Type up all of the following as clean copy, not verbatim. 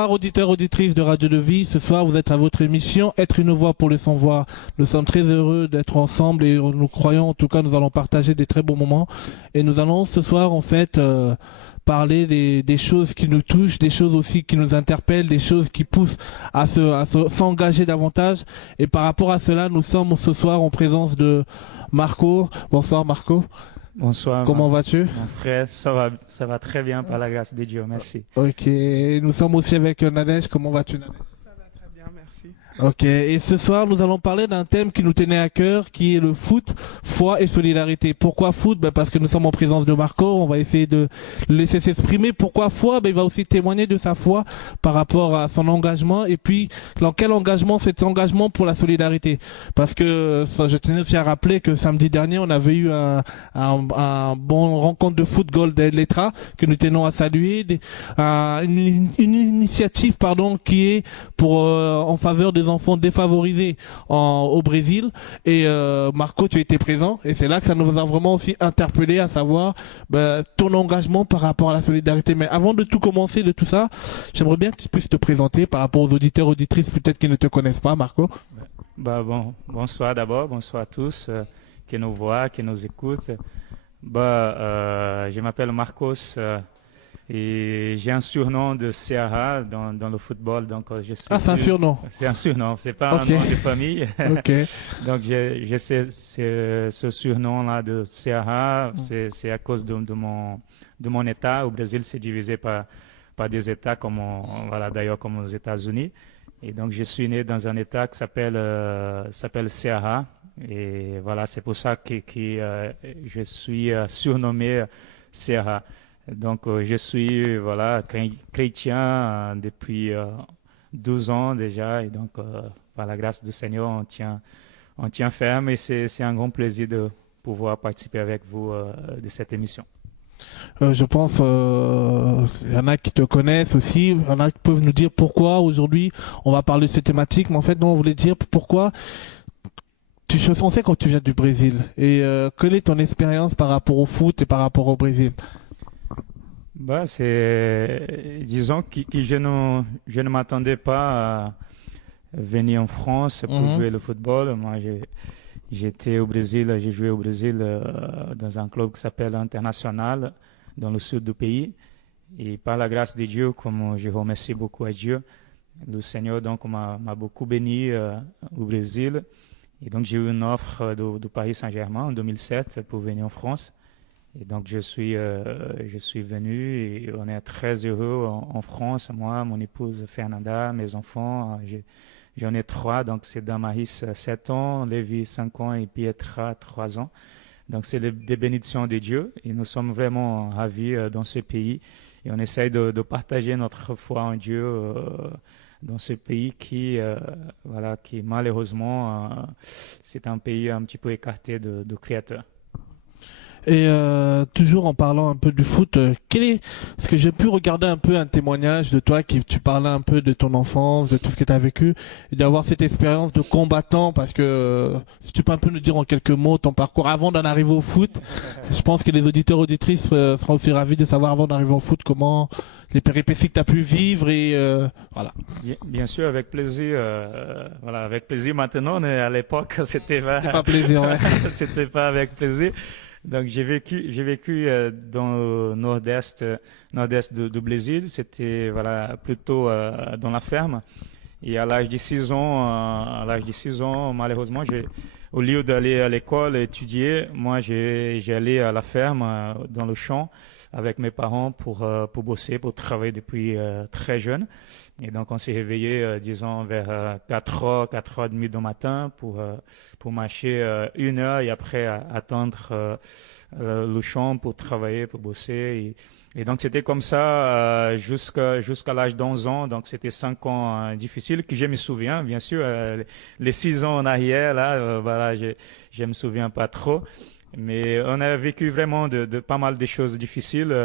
Bonsoir auditeurs, auditrices de Radio de Vie. Ce soir, vous êtes à votre émission Être une voix pour le sans-voix. Nous sommes très heureux d'être ensemble et nous croyons, en tout cas, nous allons partager des très bons moments. Et nous allons ce soir, en fait, parler des choses qui nous touchent, des choses aussi qui nous interpellent, des choses qui poussent à s'engager davantage. Et par rapport à cela, nous sommes ce soir en présence de Marco. Bonsoir Marco. Bonsoir. Comment vas-tu? Mon frère, ça va très bien par la grâce de Dieu, merci. Ok, nous sommes aussi avec Nadège. Comment vas-tu, Nadège? Ça va très bien, merci. Ok, et ce soir nous allons parler d'un thème qui nous tenait à cœur, qui est le foot, foi et solidarité. Pourquoi foot? Parce que nous sommes en présence de Marco, on va essayer de le laisser s'exprimer. Pourquoi foi? Il va aussi témoigner de sa foi par rapport à son engagement, et puis dans quel engagement? Cet engagement pour la solidarité. Parce que je tenais aussi à rappeler que samedi dernier on avait eu un bon rencontre de foot Gold Letra que nous tenons à saluer, une initiative qui est pour en faveur des enfants défavorisés au Brésil. Et Marco, tu étais présent et c'est là que ça nous a vraiment aussi interpellé, à savoir ton engagement par rapport à la solidarité. Mais avant de tout commencer, de tout ça, j'aimerais bien que tu puisses te présenter par rapport aux auditeurs, auditrices peut-être qui ne te connaissent pas, Marco. Bonsoir d'abord, bonsoir à tous qui nous voient, qui nous écoutent. Je m'appelle Marcos et j'ai un surnom de Ceará dans le football. Donc, je suis c'est un surnom. C'est un surnom, c'est pas un nom de famille. Okay. Donc, j'ai ce surnom-là de Ceará, c'est à cause de mon État. Au Brésil, c'est divisé par des États d'ailleurs comme aux États-Unis. Et donc, je suis né dans un État qui s'appelle Ceará. Et voilà, c'est pour ça que je suis surnommé Ceará. Donc, je suis chrétien depuis 12 ans déjà. Et donc, par la grâce du Seigneur, on tient ferme. Et c'est un grand plaisir de pouvoir participer avec vous de cette émission. Je pense il y en a qui te connaissent aussi, il y en a qui peuvent nous dire pourquoi aujourd'hui on va parler de cette thématique, mais en fait nous on voulait dire pourquoi tu es censé quand tu viens du Brésil et quelle est ton expérience par rapport au foot et par rapport au Brésil? Disons que je ne m'attendais pas à venir en France pour jouer le football. Moi j'étais au Brésil, j'ai joué au Brésil dans un club qui s'appelle International, dans le sud du pays. Et par la grâce de Dieu, comme je remercie beaucoup à Dieu, le Seigneur donc m'a beaucoup béni au Brésil. Et donc j'ai eu une offre du Paris Saint-Germain en 2007 pour venir en France. Et donc je suis venu et on est très heureux en France, moi, mon épouse Fernanda, mes enfants. J'en ai 3, donc c'est Damaris 7 ans, Lévi 5 ans et Pietra 3 ans. Donc c'est des bénédictions de Dieu et nous sommes vraiment ravis dans ce pays. Et on essaye de partager notre foi en Dieu dans ce pays qui malheureusement, c'est un pays un petit peu écarté de Créateur. Et toujours en parlant un peu du foot, parce que j'ai pu regarder un peu un témoignage de toi, tu parlais un peu de ton enfance, de tout ce que tu as vécu, et d'avoir cette expérience de combattant, parce que si tu peux un peu nous dire en quelques mots ton parcours avant d'en arriver au foot, je pense que les auditeurs auditrices seront aussi ravis de savoir avant d'arriver au foot comment les péripéties que tu as pu vivre et voilà. Bien sûr, avec plaisir. Avec plaisir maintenant, mais à l'époque, c'était pas plaisir, ouais. C'était pas avec plaisir. Donc j'ai vécu dans le nord-est du Brésil. C'était plutôt dans la ferme. Et à l'âge de 6 ans, malheureusement, au lieu d'aller à l'école étudier, moi j'allais à la ferme dans le champ avec mes parents pour bosser, pour travailler depuis très jeune. Et donc on s'est réveillé, disons, vers 4h, 4h30 du matin pour marcher 1 heure et après attendre le champ pour travailler, pour bosser. Et donc c'était comme ça jusqu'à l'âge d'11 ans. Donc c'était 5 ans difficiles que je me souviens, bien sûr. Les 6 ans en arrière, là, je me souviens pas trop. Mais on a vécu vraiment de pas mal de choses difficiles.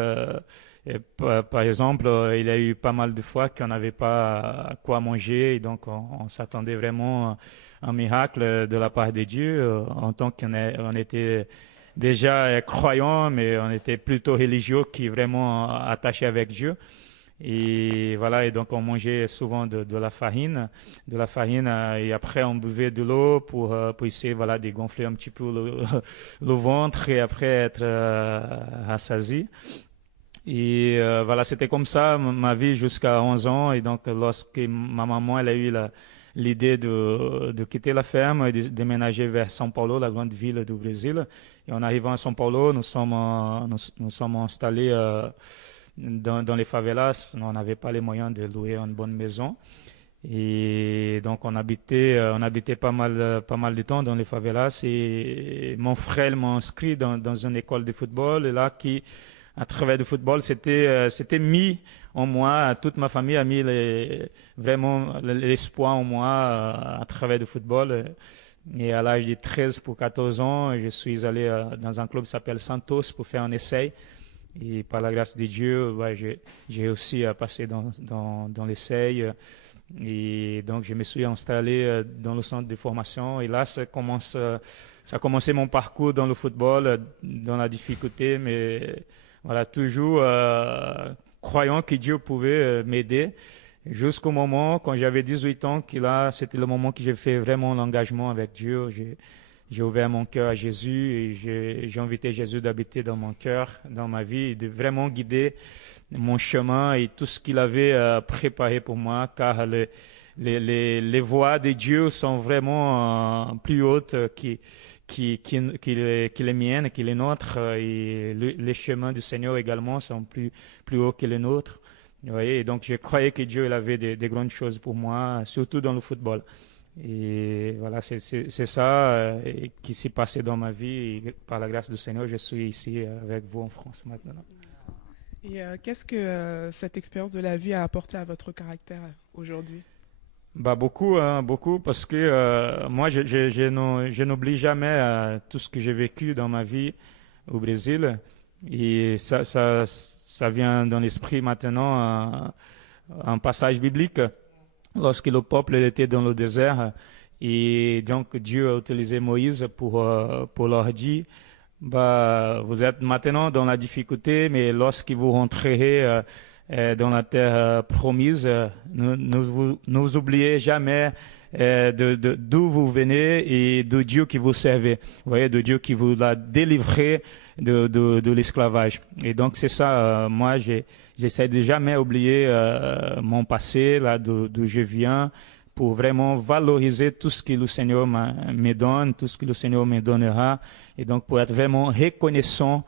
Par exemple, il y a eu pas mal de fois qu'on n'avait pas quoi manger et donc on s'attendait vraiment à un miracle de la part de Dieu en tant qu'on était déjà croyants, mais on était plutôt religieux qui vraiment attachés avec Dieu. Et voilà, et donc on mangeait souvent de la farine, et après on buvait de l'eau pour essayer voilà, de gonfler un petit peu le ventre et après être rassasié. Et voilà, c'était comme ça ma vie jusqu'à 11 ans. Et donc, lorsque ma maman elle a eu l'idée de quitter la ferme et de déménager vers São Paulo, la grande ville du Brésil. Et en arrivant à São Paulo, nous sommes installés dans les favelas. On n'avait pas les moyens de louer une bonne maison. Et donc, on habitait pas mal de temps dans les favelas. Et mon frère m'a inscrit dans une école de football. Et là, à travers le football, c'était mis en moi, toute ma famille a mis vraiment l'espoir en moi à travers le football. Et à l'âge de 13 pour 14 ans, je suis allé dans un club qui s'appelle Santos pour faire un essai. Et par la grâce de Dieu, j'ai aussi passé dans l'essai. Et donc, je me suis installé dans le centre de formation. Et là, ça a commencé mon parcours dans le football, dans la difficulté, mais voilà, toujours croyant que Dieu pouvait m'aider. Jusqu'au moment, quand j'avais 18 ans, que là, c'était le moment que j'ai fait vraiment l'engagement avec Dieu. J'ai ouvert mon cœur à Jésus et j'ai invité Jésus d'habiter dans mon cœur, dans ma vie, et de vraiment guider mon chemin et tout ce qu'il avait préparé pour moi, car les voies de Dieu sont vraiment plus hautes que les miennes, que les nôtres, et les chemins du Seigneur également sont plus hauts que les nôtres. Vous voyez, et donc je croyais que Dieu il avait des grandes choses pour moi, surtout dans le football. Et voilà, c'est ça qui s'est passé dans ma vie. Et par la grâce du Seigneur, je suis ici avec vous en France maintenant. Et qu'est-ce que cette expérience de la vie a apporté à votre caractère aujourd'hui? Beaucoup, hein, beaucoup, parce que moi, je n'oublie jamais tout ce que j'ai vécu dans ma vie au Brésil. Et ça vient dans l'esprit maintenant, un passage biblique. Lorsque le peuple était dans le désert, et donc Dieu a utilisé Moïse pour leur dire, vous êtes maintenant dans la difficulté, mais lorsque vous rentrerez dans la terre promise, ne vous oubliez jamais d'où vous venez et de Dieu qui vous servait. Vous voyez, de Dieu qui vous a délivré de l'esclavage. Et donc c'est ça, moi j'essaie de jamais oublier mon passé, là d'où je viens, pour vraiment valoriser tout ce que le Seigneur me donne, tout ce que le Seigneur me donnera, et donc pour être vraiment reconnaissant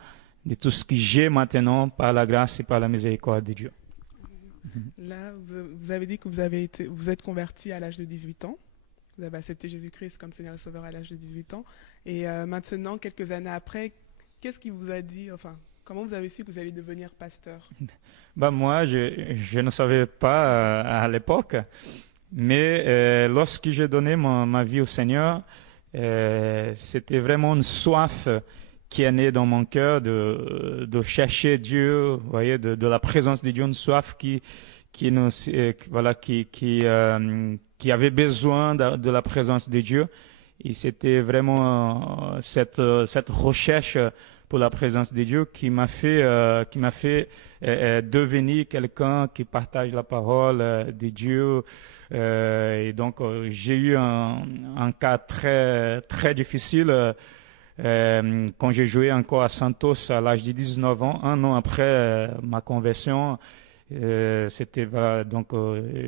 de tout ce que j'ai maintenant par la grâce et par la miséricorde de Dieu. Là, vous avez dit que vous êtes converti à l'âge de 18 ans. Vous avez accepté Jésus-Christ comme Seigneur et Sauveur à l'âge de 18 ans. Et maintenant, quelques années après, qu'est-ce qui vous a dit, comment vous avez su que vous alliez devenir pasteur? Moi, je ne savais pas à l'époque, mais lorsque j'ai donné ma vie au Seigneur, c'était vraiment une soif qui est née dans mon cœur de chercher Dieu, vous voyez, de la présence de Dieu, une soif qui avait besoin de la présence de Dieu. Et c'était vraiment cette recherche pour la présence de Dieu qui m'a fait devenir quelqu'un qui partage la parole de Dieu. Et donc, j'ai eu un cas très, très difficile quand j'ai joué encore à Santos à l'âge de 19 ans, un an après ma conversion. Donc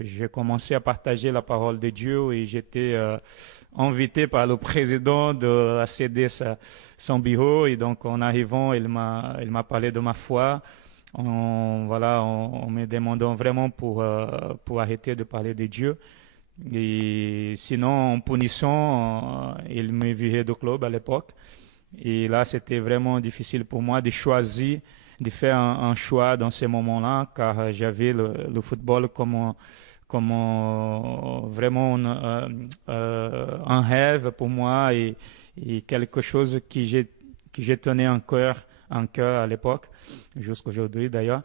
j'ai commencé à partager la parole de Dieu et j'étais invité par le président de la CD son bureau, et donc en arrivant il m'a parlé de ma foi en me demandant vraiment pour arrêter de parler de Dieu, et sinon en punition il me virait du club à l'époque. Et là c'était vraiment difficile pour moi de choisir, de faire un choix dans ces moments-là, car j'avais le football comme vraiment un rêve pour moi, et quelque chose que j'ai tenu en cœur à l'époque, jusqu'aujourd'hui d'ailleurs.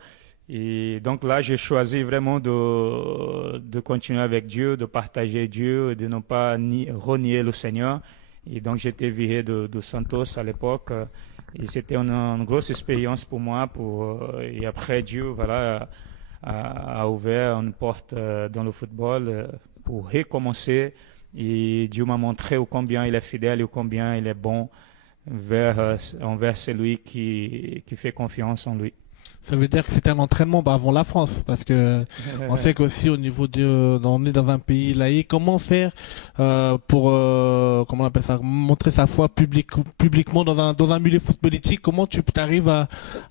Et donc là, j'ai choisi vraiment de continuer avec Dieu, de partager Dieu, de ne pas renier le Seigneur. Et donc j'étais viré de Santos à l'époque. Et c'était une grosse expérience pour moi. Et après, Dieu a ouvert une porte dans le football pour recommencer. Et Dieu m'a montré combien il est fidèle et combien il est bon envers celui qui fait confiance en lui. Ça veut dire que c'était un entraînement avant la France, parce que on sait qu'aussi au niveau on est dans un pays laïque. Comment faire pour comment on appelle ça, montrer sa foi publiquement dans un milieu footballistique? Comment tu arrives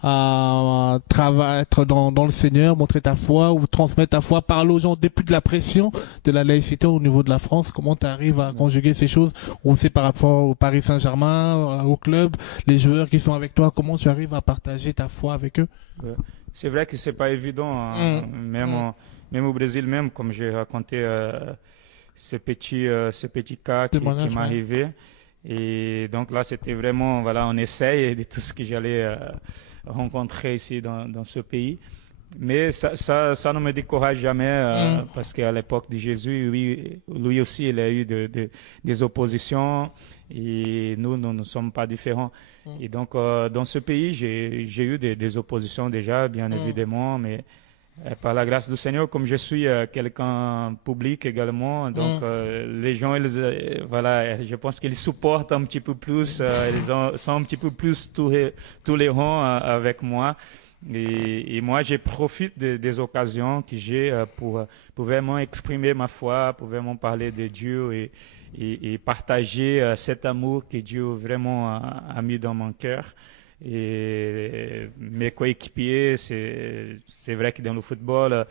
à travailler, être dans le Seigneur, montrer ta foi ou transmettre ta foi, parler aux gens depuis de la pression de la laïcité au niveau de la France? Comment tu arrives à conjuguer ces choses? On sait par rapport au Paris Saint-Germain, au club, les joueurs qui sont avec toi, comment tu arrives à partager ta foi avec eux? C'est vrai que c'est pas évident, hein. Même au Brésil, même comme j'ai raconté ce petit cas qui m'est arrivé. Et donc là, c'était vraiment, voilà, on essaye de tout ce que j'allais rencontrer ici dans ce pays. Mais ça ne me décourage jamais parce qu'à l'époque de Jésus, lui aussi, il a eu des oppositions et nous ne sommes pas différents. Et donc, dans ce pays, j'ai eu des oppositions déjà, bien évidemment, mais par la grâce du Seigneur, comme je suis quelqu'un public également, donc les gens, voilà, je pense qu'ils supportent un petit peu plus, ils sont un petit peu plus tolérants avec moi. Et moi, je profite des occasions que j'ai pour vraiment exprimer ma foi, pour vraiment parler de Dieu et partager cet amour que Dieu vraiment a mis dans mon cœur. Et mes coéquipiers, c'est vrai que dans le football,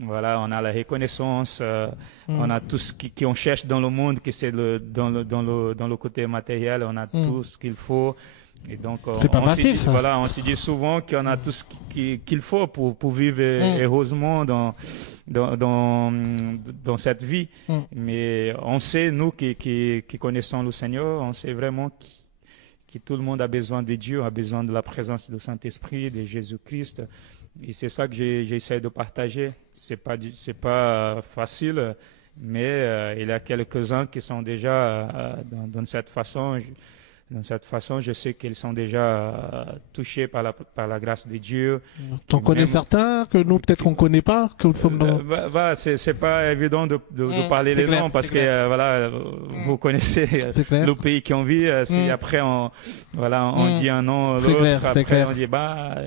voilà, on a la reconnaissance, on a tout ce qu'on cherche dans le monde, que c'est dans le côté matériel, on a tout ce qu'il faut. Et donc, c'est pas facile, ça. Voilà, on se dit souvent qu'on a tout ce qu'il faut pour vivre heureusement dans cette vie. Mais on sait, nous qui connaissons le Seigneur, on sait vraiment que tout le monde a besoin de Dieu, a besoin de la présence du Saint-Esprit, de Jésus-Christ. Et c'est ça que j'essaie de partager. C'est pas facile, mais il y a quelques-uns qui sont déjà dans cette façon. Dans cette façon, je sais qu'ils sont déjà touchés par la grâce de Dieu. T'en connais certains que nous, peut-être, on ne connaît pas, que nous sommes dans... c'est pas évident de parler les noms parce que, voilà, vous connaissez le pays qu'on vit. Si après, on dit un nom, l'autre, après, on dit,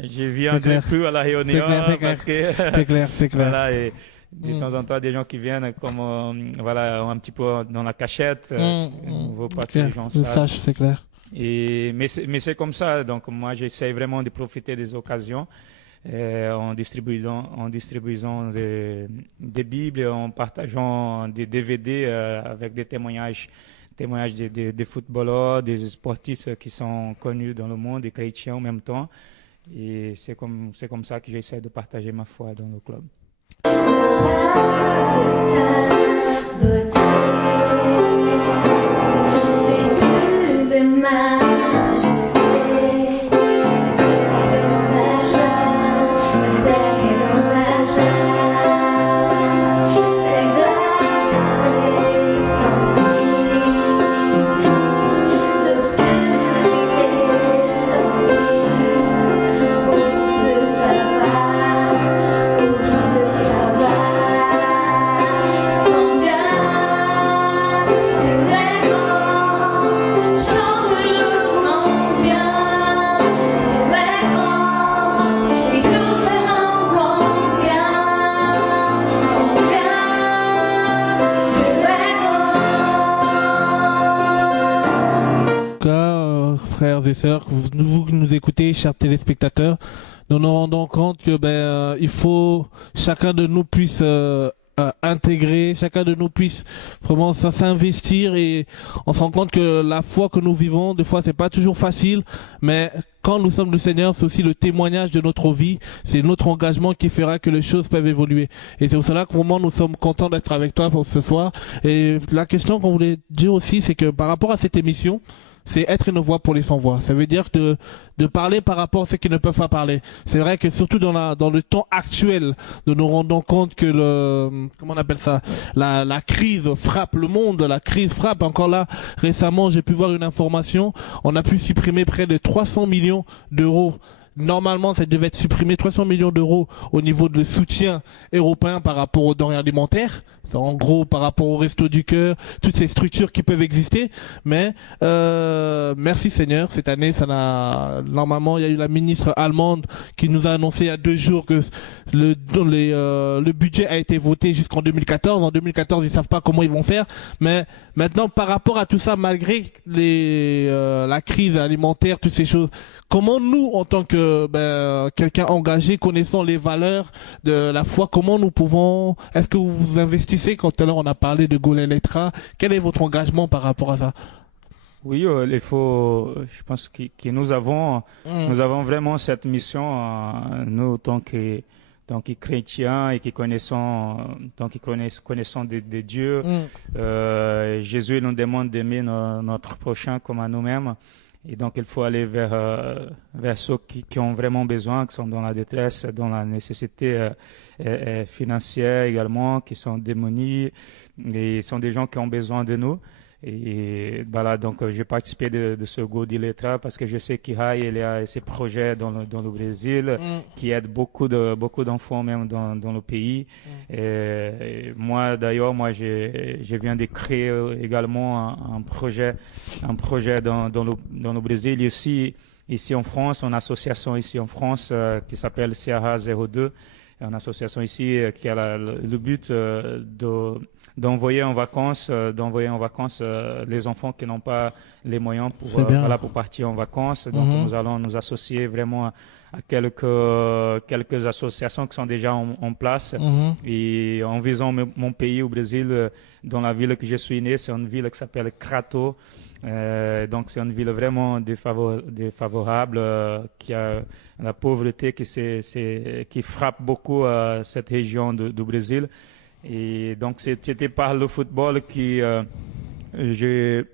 je viendrai plus à la réunion parce que... C'est clair. Voilà, et de temps en temps, des gens qui viennent comme, un petit peu dans la cachette. On ne veut pas que les gens sachent. C'est clair. Mais c'est comme ça, donc moi j'essaie vraiment de profiter des occasions en distribuant des Bibles, en partageant des DVD avec des témoignages des footballeurs, des sportifs qui sont connus dans le monde, des chrétiens en même temps. Et c'est comme ça que j'essaie de partager ma foi dans le club. Frères et sœurs, vous qui nous écoutez, chers téléspectateurs, nous nous rendons compte que il faut chacun de nous puisse intégrer, chacun de nous puisse vraiment s'investir, et on se rend compte que la foi que nous vivons, des fois c'est pas toujours facile, mais quand nous sommes le Seigneur, c'est aussi le témoignage de notre vie, c'est notre engagement qui fera que les choses peuvent évoluer. Et c'est pour cela que vraiment nous sommes contents d'être avec toi pour ce soir. Et la question qu'on voulait dire aussi, c'est que par rapport à cette émission, c'est être une voix pour les sans-voix. Ça veut dire de parler par rapport à ceux qui ne peuvent pas parler. C'est vrai que surtout dans le temps actuel, nous nous rendons compte que comment on appelle ça, la crise frappe le monde, la crise frappe. Encore là, récemment, j'ai pu voir une information, on a pu supprimer près de 300 millions d'euros normalement, ça devait être supprimé 300 millions d'euros au niveau de soutien européen par rapport aux denrées alimentaires. En gros, par rapport au Resto du Cœur, toutes ces structures qui peuvent exister. Mais merci Seigneur, cette année, normalement, il y a eu la ministre allemande qui nous a annoncé il y a 2 jours que le budget a été voté jusqu'en 2014. En 2014, ils savent pas comment ils vont faire. Mais maintenant, par rapport à tout ça, malgré la crise alimentaire, toutes ces choses, comment nous, en tant que quelqu'un engagé, connaissant les valeurs de la foi, comment nous pouvons, est-ce que vous vous investissez, quand tout à l'heure on a parlé de Golenetra, quel est votre engagement par rapport à ça? Oui, il faut, je pense que nous avons vraiment cette mission, nous, tant que chrétiens et qui connaissons de Dieu. Jésus nous demande d'aimer notre prochain comme à nous-mêmes. Et donc, il faut aller vers ceux qui ont vraiment besoin, qui sont dans la détresse, dans la nécessité financière également, qui sont démunis, et sont des gens qui ont besoin de nous. Et voilà, donc j'ai participé de ce Golenetra parce que je sais qu'Ihai, il y a ces projets dans le Brésil qui aident beaucoup d'enfants même dans le pays. Et moi, d'ailleurs, je viens de créer également un projet dans le Brésil. Ici en France, une association ici en France qui s'appelle Sierra 02. Une association ici qui a le but d'envoyer en vacances les enfants qui n'ont pas les moyens pour partir en vacances. Donc nous allons nous associer vraiment à quelques associations qui sont déjà en place. Et en visant mon pays, au Brésil, dans la ville que je suis né, c'est une ville qui s'appelle Crato. Donc c'est une ville vraiment défavorable, qui a la pauvreté qui frappe beaucoup cette région du Brésil. Et donc c'était par le football que j'ai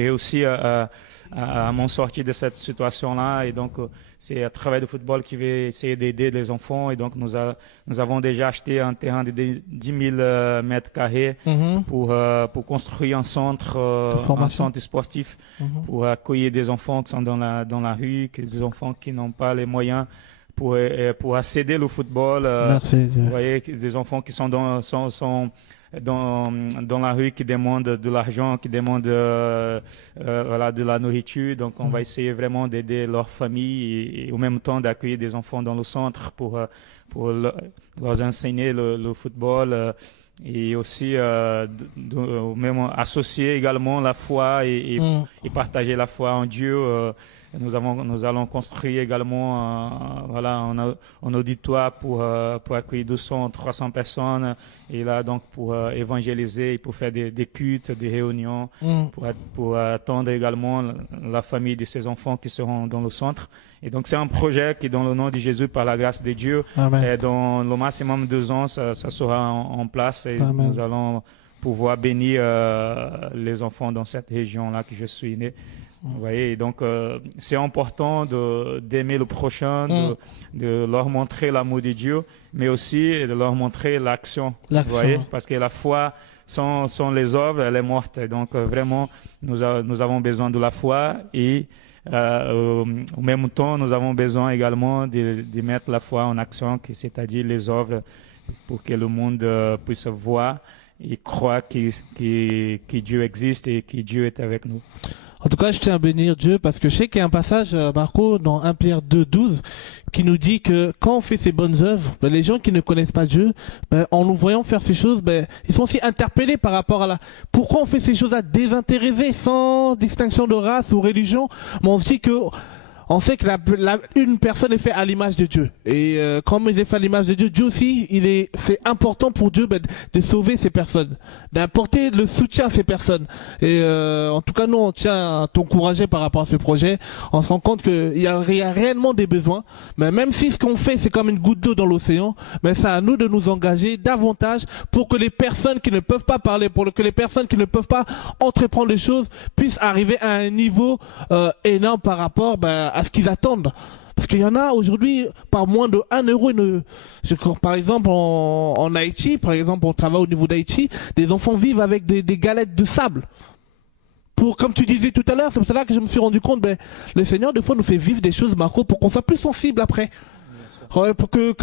réussi à m'en sortir de cette situation-là. Et donc c'est à travers le football que je vais essayer d'aider les enfants. Et donc nous avons déjà acheté un terrain de 10 000 mètres carrés pour construire un centre sportif pour accueillir des enfants qui sont dans la rue, des enfants qui n'ont pas les moyens pour accéder au football. Vous voyez, des enfants qui sont dans la rue, qui demandent de l'argent, qui demandent de la nourriture. Donc on va essayer vraiment d'aider leur famille et en même temps d'accueillir des enfants dans le centre pour leur enseigner le football. Et aussi même associer également la foi et partager la foi en Dieu. Nous allons construire également un auditoire pour accueillir 200, 300 personnes, et là donc pour évangéliser et pour faire des cultes, des réunions, pour attendre également la famille de ces enfants qui seront dans le centre. Et donc c'est un projet qui, dans le nom de Jésus, par la grâce de Dieu, dans le maximum 2 ans, ça sera en place, et nous allons pouvoir bénir les enfants dans cette région-là que je suis né. Vous voyez, donc c'est important d'aimer le prochain, de leur montrer l'amour de Dieu, mais aussi de leur montrer l'action. Vous voyez, parce que la foi sans les œuvres, elle est morte. Et donc vraiment, nous avons besoin de la foi, et en même temps, nous avons besoin également de mettre la foi en action, c'est-à-dire les œuvres, pour que le monde puisse voir et croire que Dieu existe et que Dieu est avec nous. En tout cas, je tiens à bénir Dieu parce que je sais qu'il y a un passage, Marco, dans 1 Pierre 2:12, qui nous dit que quand on fait ces bonnes œuvres, les gens qui ne connaissent pas Dieu, en nous voyant faire ces choses, ils sont aussi interpellés par rapport à pourquoi on fait ces choses-là désintéressées, sans distinction de race ou religion. Mais on se dit que on sait que une personne est faite à l'image de Dieu. Et comme il est fait à l'image de Dieu, Dieu aussi, c'est important pour Dieu de sauver ces personnes, d'apporter le soutien à ces personnes. Et en tout cas, nous, on tient à t'encourager par rapport à ce projet. On se rend compte qu'il y a réellement des besoins. Mais même si ce qu'on fait, c'est comme une goutte d'eau dans l'océan, mais c'est à nous de nous engager davantage pour que les personnes qui ne peuvent pas parler, pour que les personnes qui ne peuvent pas entreprendre les choses puissent arriver à un niveau énorme par rapport à ce qu'ils attendent. Parce qu'il y en a aujourd'hui, par moins de 1 euro, par exemple en Haïti, par exemple on travaille au niveau d'Haïti, des enfants vivent avec des galettes de sable. comme tu disais tout à l'heure, c'est pour cela que je me suis rendu compte, ben, le Seigneur, des fois, nous fait vivre des choses, Marco, pour qu'on soit plus sensible après. Ouais,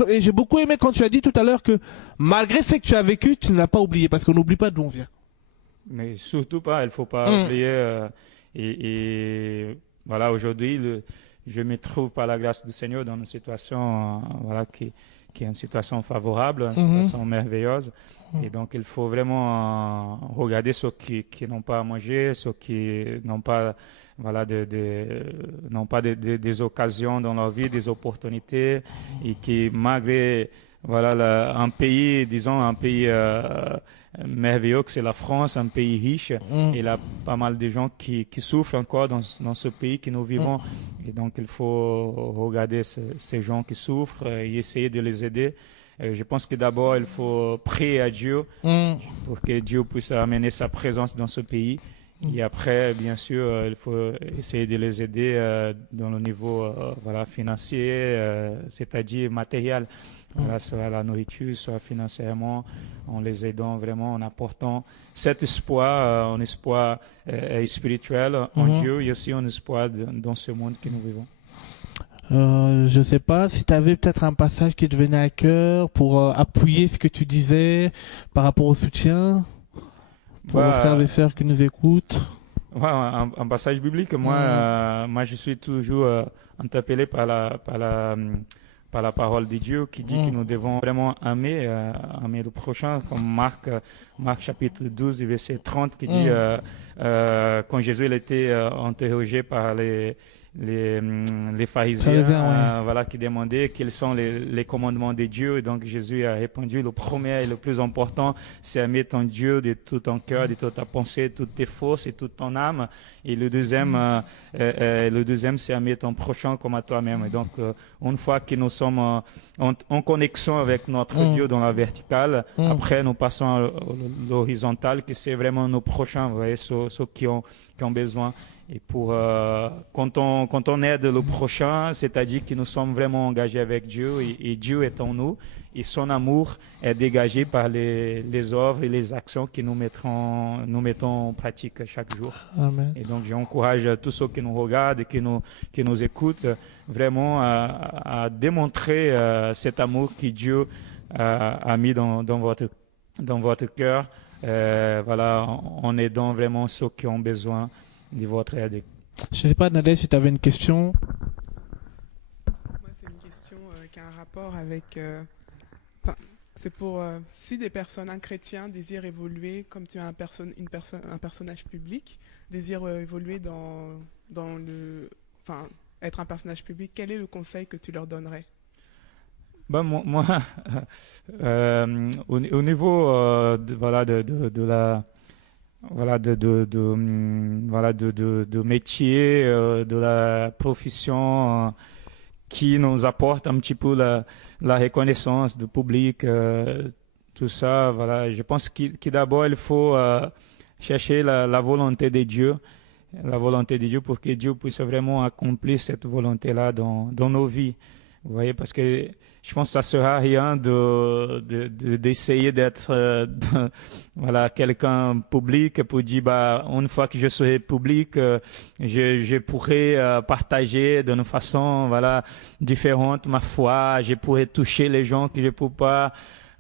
et j'ai beaucoup aimé quand tu as dit tout à l'heure que malgré ce que tu as vécu, tu ne l'as pas oublié, parce qu'on n'oublie pas d'où on vient. Mais surtout pas, il faut pas oublier. Voilà, aujourd'hui, je me trouve par la grâce du Seigneur dans une situation voilà, qui est une situation favorable, une situation merveilleuse. Et donc, il faut vraiment regarder ceux qui n'ont pas à manger, ceux qui n'ont pas, voilà, n'ont pas des occasions dans leur vie, des opportunités, et qui, malgré voilà, un pays, disons, un pays merveilleux que c'est la France, un pays riche, et il y a pas mal de gens qui souffrent encore dans ce pays que nous vivons. Et donc, il faut regarder ces gens qui souffrent et essayer de les aider. Je pense que d'abord, il faut prier à Dieu pour que Dieu puisse amener sa présence dans ce pays. Et après, bien sûr, il faut essayer de les aider dans le niveau voilà, financier, c'est-à-dire matériel. Voilà, soit la nourriture, soit financièrement, en les aidant vraiment, en apportant cet espoir, un espoir spirituel en Dieu et aussi un espoir dans ce monde que nous vivons. Je ne sais pas si tu avais peut-être un passage qui te venait à cœur pour appuyer ce que tu disais par rapport au soutien pour nos frères et sœurs qui nous écoutent. Ouais, un passage biblique. Moi, je suis toujours interpellé par la parole de Dieu qui dit que nous devons vraiment aimer le prochain, comme Marc chapitre 12, verset 30, qui dit quand Jésus il était interrogé par les pharisiens, voilà, qui demandaient quels sont les commandements de Dieu. Et donc Jésus a répondu, le premier et le plus important, c'est aimer ton Dieu de tout ton cœur, de toute ta pensée, de toutes tes forces et toute ton âme. Et le deuxième, c'est aimer ton prochain comme à toi-même. Et donc, une fois que nous sommes en connexion avec notre Dieu dans la verticale, après nous passons à l'horizontale, qui c'est vraiment nos prochains, vous voyez, ceux qui ont besoin. Et quand on aide le prochain, c'est-à-dire que nous sommes vraiment engagés avec Dieu et Dieu est en nous et son amour est dégagé par les œuvres et les actions que nous mettons en pratique chaque jour. Amen. Et donc j'encourage tous ceux qui nous regardent et qui nous écoutent vraiment à démontrer cet amour que Dieu a mis dans votre cœur, voilà, en aidant vraiment ceux qui ont besoin de votre aide. Je ne sais pas, Nadège, si tu avais une question. Moi, c'est une question qui a un rapport avec... c'est pour... si des personnes, un chrétien, désire évoluer, comme tu es un personnage public, désire évoluer dans le... Enfin, être un personnage public, quel est le conseil que tu leur donnerais? Ben, moi au niveau voilà, de la... Voilà, de métier, de la profession qui nous apporte un petit peu la reconnaissance du public, tout ça. Voilà. Je pense que d'abord, il faut chercher la volonté de Dieu, pour que Dieu puisse vraiment accomplir cette volonté-là dans nos vies. Vous voyez, parce que je pense que ça ne sert à rien d'essayer d'être voilà, quelqu'un public pour dire une fois que je serai public, je pourrai partager d'une façon voilà, différente ma foi, je pourrai toucher les gens que je ne peux pas.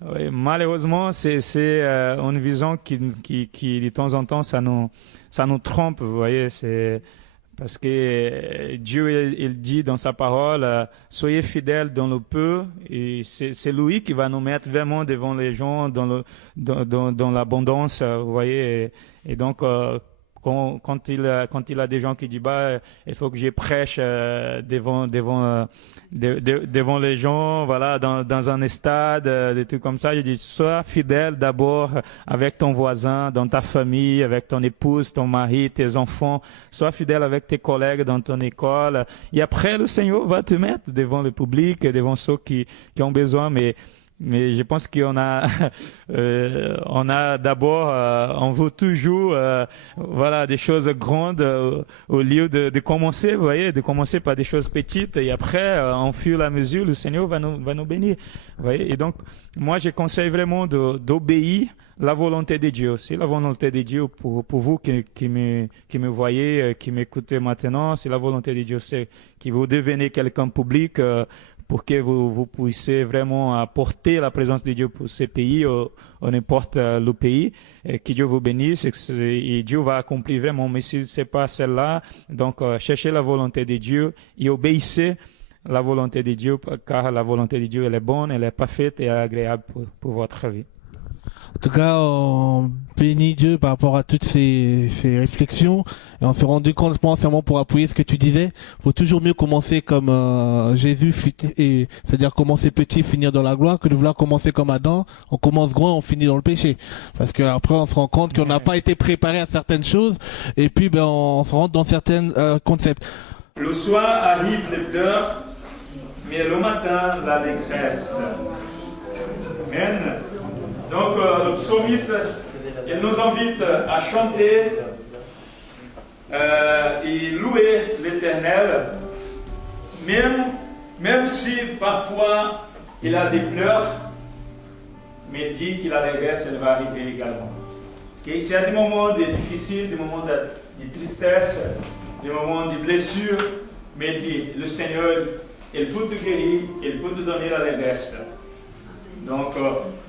Oui, malheureusement, c'est une vision qui de temps en temps, ça nous trompe, vous voyez, c'est... Parce que Dieu, il dit dans sa parole, soyez fidèles dans le peu, et c'est lui qui va nous mettre vraiment devant les gens dans l'abondance, vous voyez. Et donc, quand il a des gens qui disent, il faut que je prêche devant les gens, voilà, dans un stade, des trucs comme ça, je dis, sois fidèle d'abord avec ton voisin, dans ta famille, avec ton épouse, ton mari, tes enfants, sois fidèle avec tes collègues dans ton école, et après le Seigneur va te mettre devant le public, devant ceux qui ont besoin, mais Mais je pense qu'on a, on a d'abord, on veut toujours, voilà, des choses grandes au lieu de commencer, vous voyez, de commencer par des choses petites et après, en fur et à mesure, le Seigneur va nous bénir, vous voyez. Et donc, moi, je conseille vraiment d'obéir la volonté de Dieu. C'est la volonté de Dieu pour vous qui me voyez, qui m'écoutez maintenant. C'est la volonté de Dieu, c'est que vous devenez quelqu'un public, pour que vous puissiez vraiment apporter la présence de Dieu pour ce pays, ou n'importe le pays, et que Dieu vous bénisse, et Dieu va accomplir vraiment. Mais si ce n'est pas celle-là, donc cherchez la volonté de Dieu et obéissez la volonté de Dieu, car la volonté de Dieu, elle est bonne, elle est parfaite et agréable pour votre vie. En tout cas, on bénit Dieu par rapport à toutes ces réflexions et on s'est rendu compte, sincèrement, pour appuyer ce que tu disais, faut toujours mieux commencer comme Jésus, c'est-à-dire commencer petit, finir dans la gloire, que de vouloir commencer comme Adam, on commence grand, on finit dans le péché. Parce qu'après, on se rend compte qu'on n'a pas été préparé à certaines choses et puis on se rentre dans certains concepts. Le soir arrive les pleurs, mais le matin, l'allégresse. Amen. Donc, le psalmiste, il nous invite à chanter et louer l'Éternel, même si parfois il a des pleurs, mais il dit que l'allégresse, elle va arriver également. Okay? S'il y a des moments difficiles, des moments de tristesse, des moments de blessure, mais dit, le Seigneur, il peut te guérir, il peut te donner l'allégresse. Donc,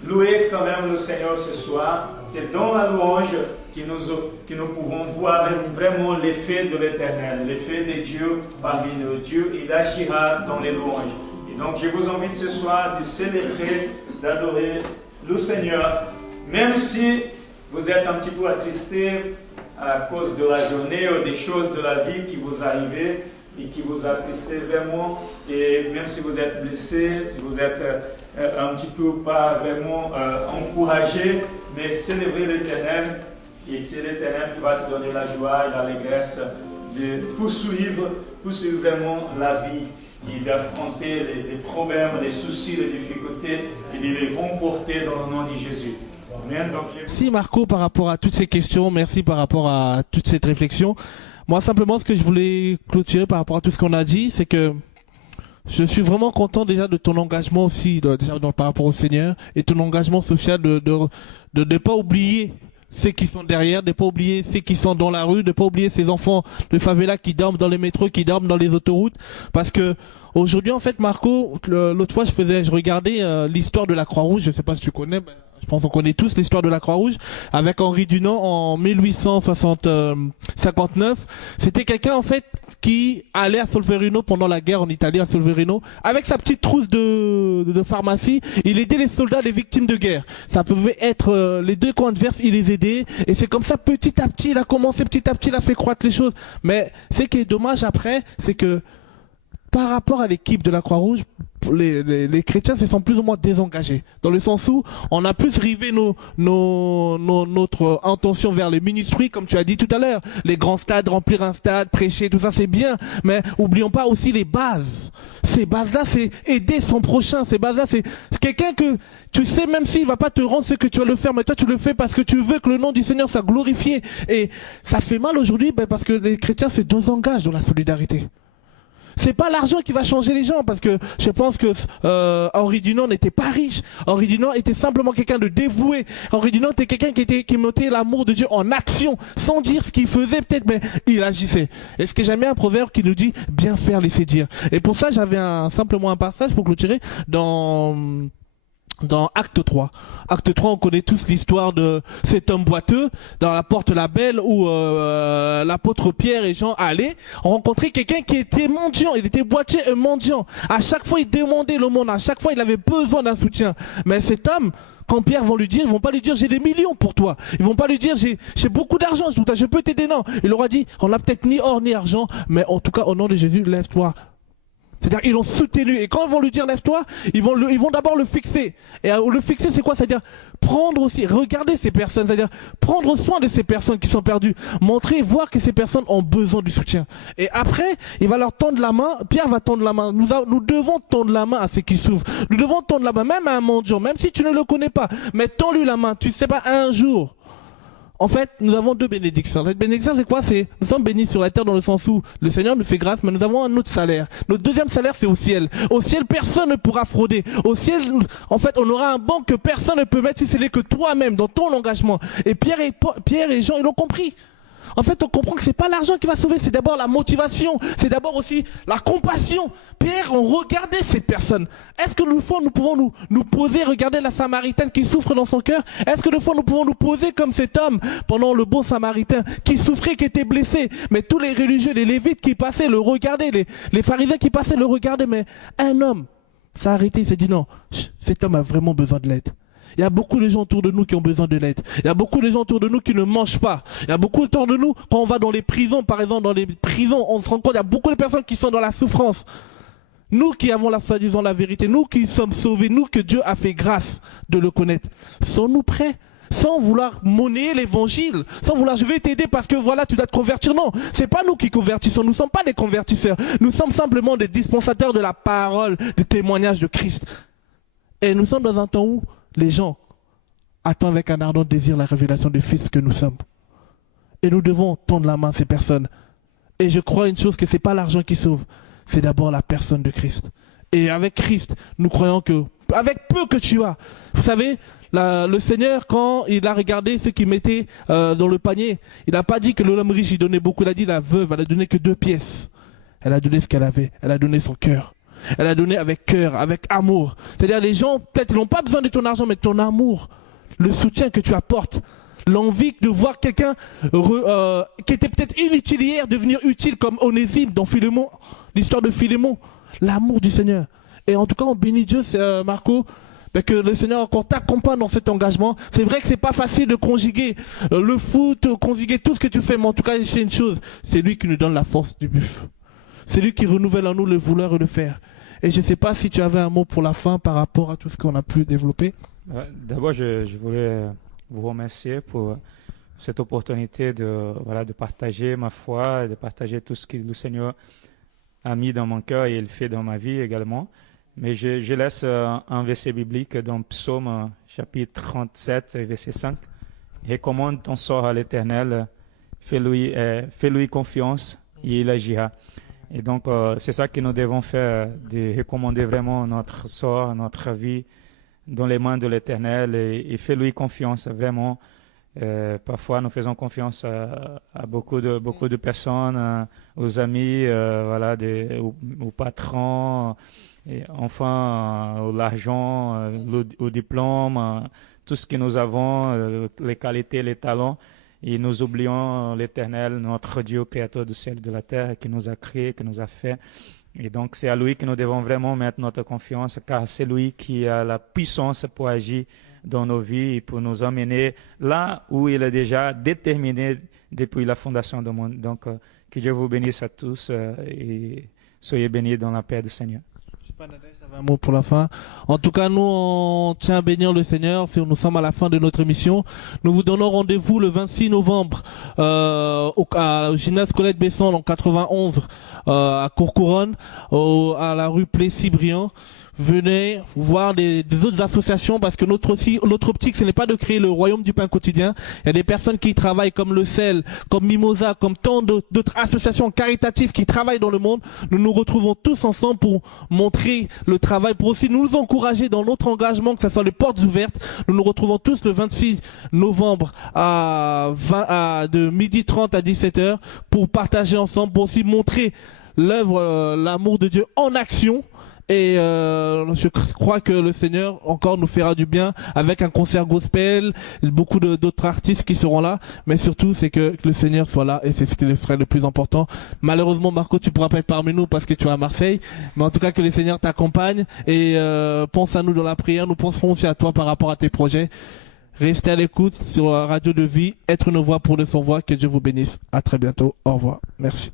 louer quand même le Seigneur ce soir, c'est dans la louange que nous pouvons voir vraiment l'effet de l'Éternel, l'effet de Dieu parmi nous. Dieu, il agira dans les louanges. Et donc, je vous invite ce soir de célébrer, d'adorer le Seigneur, même si vous êtes un petit peu attristé à cause de la journée ou des choses de la vie qui vous arrivent et qui vous attristent vraiment, et même si vous êtes blessé, si vous êtes un petit peu pas vraiment encouragé, mais célébrer l'Éternel, et c'est l'Éternel qui va te donner la joie et l'allégresse de poursuivre vraiment la vie, et d'affronter les problèmes, les soucis, les difficultés, et de les remporter dans le nom de Jésus. Amen. Donc, merci Marco par rapport à toutes ces questions, merci par rapport à toute cette réflexion. Moi simplement ce que je voulais clôturer par rapport à tout ce qu'on a dit, c'est que je suis vraiment content déjà de ton engagement aussi, par rapport au Seigneur, et ton engagement social de ne pas oublier ceux qui sont derrière, de ne pas oublier ceux qui sont dans la rue, de ne pas oublier ces enfants de favela qui dorment dans les métros, qui dorment dans les autoroutes, parce que aujourd'hui en fait Marco, l'autre fois je regardais l'histoire de la Croix-Rouge, je ne sais pas si tu connais, je pense qu'on connaît tous l'histoire de la Croix-Rouge, avec Henri Dunant en 1859. C'était quelqu'un en fait qui allait à Solferino pendant la guerre en Italie, à Solferino, avec sa petite trousse de pharmacie. Il aidait les soldats, les victimes de guerre. Ça pouvait être les deux camps adverses, il les aidait. Et c'est comme ça, petit à petit, il a commencé, petit à petit, il a fait croître les choses. Mais ce qui est dommage après, c'est que par rapport à l'équipe de la Croix-Rouge, les chrétiens se sont plus ou moins désengagés. Dans le sens où on a plus rivé notre intention vers les ministries, comme tu as dit tout à l'heure. Les grands stades, remplir un stade, prêcher, tout ça c'est bien. Mais oublions pas aussi les bases. Ces bases-là, c'est aider son prochain. Ces bases-là, c'est quelqu'un que tu sais même s'il va pas te rendre ce que tu vas le faire, mais toi tu le fais parce que tu veux que le nom du Seigneur soit glorifié. Et ça fait mal aujourd'hui parce que les chrétiens se désengagent dans la solidarité. C'est pas l'argent qui va changer les gens, parce que je pense que Henri Dunant n'était pas riche. Henri Dunant était simplement quelqu'un de dévoué. Henri Dunant était quelqu'un qui mettait l'amour de Dieu en action, sans dire ce qu'il faisait peut-être, mais il agissait. Et ce que j'aime bien un proverbe qui nous dit bien faire laisser dire. Et pour ça j'avais simplement un passage pour clôturer dans Acte 3. Acte 3, on connaît tous l'histoire de cet homme boiteux dans la porte la Belle où l'apôtre Pierre et Jean allaient rencontrer quelqu'un qui était mendiant. Il était boiteux et mendiant. À chaque fois, il demandait l'aumône. À chaque fois, il avait besoin d'un soutien. Mais cet homme, quand Pierre vont lui dire, ils vont pas lui dire j'ai des millions pour toi. Ils vont pas lui dire j'ai beaucoup d'argent, je peux t'aider. Non. Il leur a dit on n'a peut-être ni or ni argent, mais en tout cas au nom de Jésus, lève-toi. C'est-à-dire, ils l'ont soutenu. Et quand ils vont lui dire, lève-toi, ils vont d'abord le fixer. Et le fixer, c'est quoi? C'est-à-dire, prendre aussi, regarder ces personnes. C'est-à-dire, prendre soin de ces personnes qui sont perdues. Montrer, voir que ces personnes ont besoin du soutien. Et après, il va leur tendre la main. Pierre va tendre la main. Nous devons tendre la main à ceux qui souffrent. Nous devons tendre la main, même à un mendiant, même si tu ne le connais pas. Mais tends-lui la main. Tu sais pas, un jour. En fait, nous avons deux bénédictions. Cette bénédiction, c'est quoi? C'est nous sommes bénis sur la terre dans le sens où le Seigneur nous fait grâce, mais nous avons un autre salaire. Notre deuxième salaire, c'est au ciel. Au ciel, personne ne pourra frauder. Au ciel, en fait, on aura un banc que personne ne peut mettre si ce n'est que toi-même, dans ton engagement. Et Pierre et Jean, ils l'ont compris. En fait, on comprend que c'est pas l'argent qui va sauver, c'est d'abord la motivation, c'est d'abord aussi la compassion. Pierre, on regardait cette personne. Est-ce que nous pouvons nous poser, regarder la Samaritaine qui souffre dans son cœur? Est-ce que nous pouvons nous poser comme cet homme pendant le bon Samaritain qui souffrait, qui était blessé? Mais tous les religieux, les Lévites qui passaient le regardaient, les pharisiens qui passaient le regardaient. Mais un homme s'est arrêté, il s'est dit non, cet homme a vraiment besoin de l'aide. Il y a beaucoup de gens autour de nous qui ont besoin de l'aide. Il y a beaucoup de gens autour de nous qui ne mangent pas. Il y a beaucoup autour de nous, quand on va dans les prisons, par exemple, dans les prisons, on se rend compte, il y a beaucoup de personnes qui sont dans la souffrance. Nous qui avons la soi-disant la vérité, nous qui sommes sauvés, nous que Dieu a fait grâce de le connaître, sommes-nous prêts? Sans vouloir monnayer l'évangile, sans vouloir je vais t'aider parce que voilà tu dois te convertir. Non, c'est pas nous qui convertissons, nous ne sommes pas des convertisseurs. Nous sommes simplement des dispensateurs de la parole, du témoignage de Christ. Et nous sommes dans un temps où les gens attendent avec un ardent désir la révélation du Fils que nous sommes. Et nous devons tendre la main à ces personnes. Et je crois une chose, que ce n'est pas l'argent qui sauve, c'est d'abord la personne de Christ. Et avec Christ, nous croyons que, avec peu que tu as, vous savez, le Seigneur, quand il a regardé ceux qui mettaient dans le panier, il n'a pas dit que l'homme riche, il donnait beaucoup, il a dit la veuve, elle a donné que 2 pièces. Elle a donné ce qu'elle avait, elle a donné son cœur. Elle a donné avec cœur, avec amour. C'est-à-dire les gens, peut-être, ils n'ont pas besoin de ton argent, mais de ton amour. Le soutien que tu apportes. L'envie de voir quelqu'un qui était peut-être inutile hier devenir utile, comme Onésime dans Philémon, l'histoire de Philémon. L'amour du Seigneur. Et en tout cas, on bénit Dieu, Marco, que le Seigneur encore t'accompagne dans cet engagement. C'est vrai que c'est pas facile de conjuguer le foot, conjuguer tout ce que tu fais, mais en tout cas, c'est une chose. C'est lui qui nous donne la force du buffle. C'est lui qui renouvelle en nous le vouloir et le faire. Et je ne sais pas si tu avais un mot pour la fin par rapport à tout ce qu'on a pu développer. D'abord, je voulais vous remercier pour cette opportunité de partager ma foi, de partager tout ce que le Seigneur a mis dans mon cœur et il fait dans ma vie également. Mais je laisse un verset biblique dans Psaume chapitre 37, verset 5. « Recommande ton sort à l'Éternel, fais-lui confiance et il agira. » Et donc, c'est ça que nous devons faire, de recommander vraiment notre sort, notre vie dans les mains de l'Éternel et fais-lui confiance, vraiment. Parfois, nous faisons confiance à beaucoup de personnes, aux amis, aux patrons, et enfin, l'argent, au diplôme, tout ce que nous avons, les qualités, les talents. Et nous oublions l'Éternel, notre Dieu, créateur du ciel et de la terre, qui nous a créés, qui nous a fait. Et donc, c'est à lui que nous devons vraiment mettre notre confiance, car c'est lui qui a la puissance pour agir dans nos vies et pour nous emmener là où il est déjà déterminé depuis la fondation du monde. Donc, que Dieu vous bénisse à tous et soyez bénis dans la paix du Seigneur. Un mot pour la fin. En tout cas, nous, on tient à bénir le Seigneur. Nous sommes à la fin de notre émission. Nous vous donnons rendez-vous le 26 novembre au gymnase Colette Besson en 91 à Courcouronne, à la rue Plessis-Briand. Venez voir des autres associations parce que notre optique, ce n'est pas de créer le royaume du pain quotidien. Il y a des personnes qui travaillent comme le sel, comme Mimosa, comme tant d'autres associations caritatives qui travaillent dans le monde. Nous nous retrouvons tous ensemble pour montrer le travail, pour aussi nous encourager dans notre engagement, que ce soit les portes ouvertes. Nous nous retrouvons tous le 26 novembre de 12h30 à 17h pour partager ensemble, pour aussi montrer l'œuvre, l'amour de Dieu en action. Et je crois que le Seigneur encore nous fera du bien avec un concert gospel, beaucoup d'autres artistes qui seront là, mais surtout c'est que le Seigneur soit là et c'est ce qui le ferait le plus important. Malheureusement Marco, tu pourras pas être parmi nous parce que tu es à Marseille, mais en tout cas que le Seigneur t'accompagne et pense à nous dans la prière, nous penserons aussi à toi par rapport à tes projets. Restez à l'écoute sur la radio de vie, être une voix pour de son voix, que Dieu vous bénisse. À très bientôt, au revoir, merci.